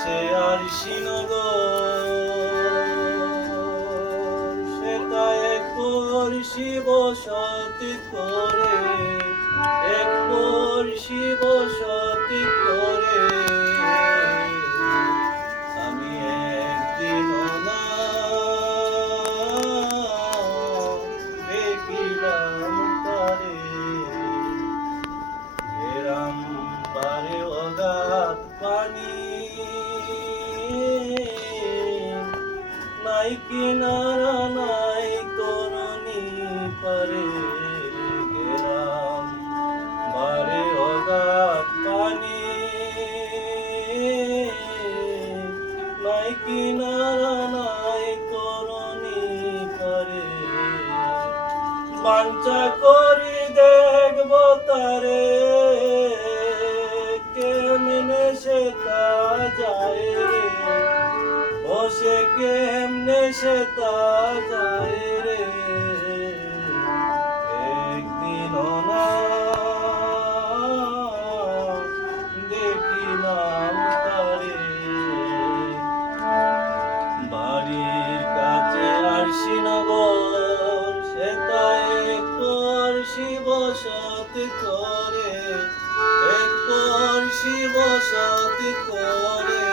সে আর শ্রীনগর সেটা এক বর্ষি বসতি করে এক বর্ষি বসতি করে আমি একদিনও না দেখিলাম তারে ঘেরাম পারে অগাধ পানি নাই কিনারা নাই তরুণী পারে গেলাম বারে অগাধ পানি নাই কিনারা নাই তরুণী পারে বাঞ্ছা করি দেখব তারে কেমনে সে তা যায় রে বসে কেমনে সে তা যায় রে একদিনও না দেখিলাম তারে বাড়ির কাছে আর শ্রীনগর সেটা এক বর্ষি বসতি করে এক বর্ষি বসতি করে